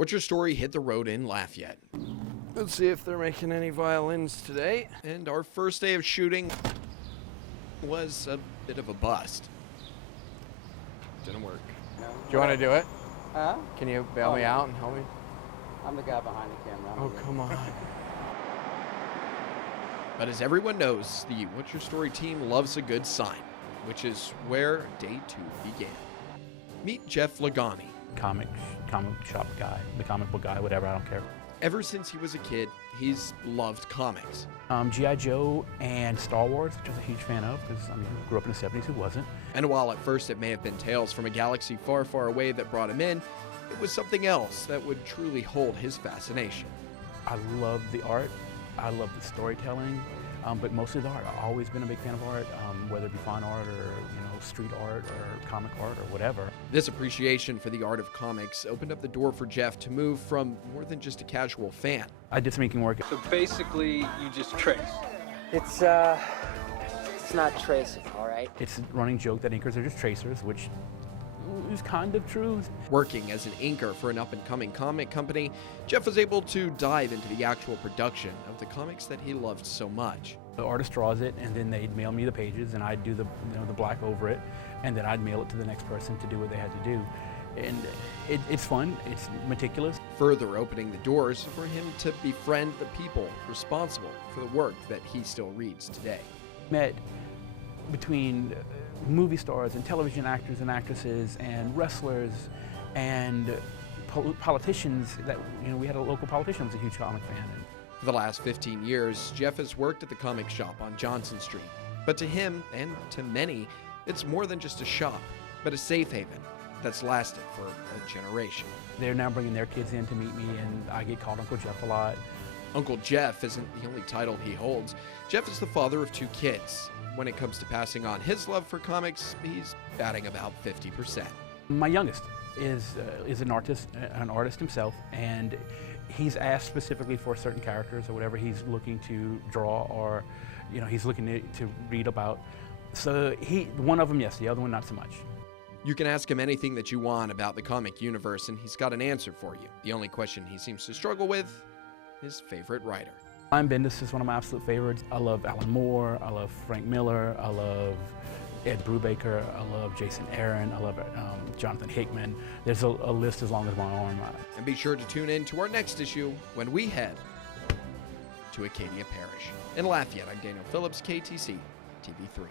What's Your Story hit the road in Lafayette. Let's see if they're making any violins today. And our first day of shooting was a bit of a bust. Didn't work. No. Do you want to do it? Huh? Can you bail me out and help me? I'm the guy behind the camera. Oh, come on. But as everyone knows, the What's Your Story team loves a good sign, which is where day 2 began. Meet Jeff Lagaunie. Comic shop guy, the comic book guy, whatever, I don't care. Ever since he was a kid, he's loved comics. G.I. Joe and Star Wars, which I was a huge fan of, because I grew up in the 70s, who wasn't? And while at first it may have been tales from a galaxy far, far away that brought him in, it was something else that would truly hold his fascination. I love the art, I love the storytelling, but mostly the art. I've always been a big fan of art, whether it be fine art or street art or comic art or whatever. This appreciation for the art of comics opened up the door for Jeff to move from more than just a casual fan. I did some inking work. So basically, you just trace. It's not tracing, all right? It's a running joke that inkers are just tracers, which is kind of true. Working as an inker for an up-and-coming comic company, Jeff was able to dive into the actual production of the comics that he loved so much. The artist draws it, and then they'd mail me the pages, and I'd do the black over it, and then I'd mail it to the next person to do what they had to do. And it's fun, it's meticulous. Further opening the doors for him to befriend the people responsible for the work that he still reads today. Met between movie stars and television actors and actresses and wrestlers and politicians. That we had a local politician who was a huge comic fan. For the last 15 years, Jeff has worked at the comic shop on Johnson Street. But to him, and to many, it's more than just a shop, but a safe haven that's lasted for a generation. They're now bringing their kids in to meet me, and I get called Uncle Jeff a lot. Uncle Jeff isn't the only title he holds. Jeff is the father of 2 kids. When it comes to passing on his love for comics, he's batting about 50%. My youngest is an artist himself, and he's asked specifically for certain characters or whatever he's looking to draw, or he's looking to read about. So one of them, yes, the other one not so much. You can ask him anything that you want about the comic universe, and he's got an answer for you. The only question he seems to struggle with, his favorite writer. Brian Bendis is one of my absolute favorites. I love Alan Moore, I love Frank Miller, I love Ed Brubaker, I love Jason Aaron, I love Jonathan Hickman. There's a list as long as my arm. And be sure to tune in to our next issue when we head to Acadia Parish. In Lafayette, I'm Daniel Phillips, KTC TV3.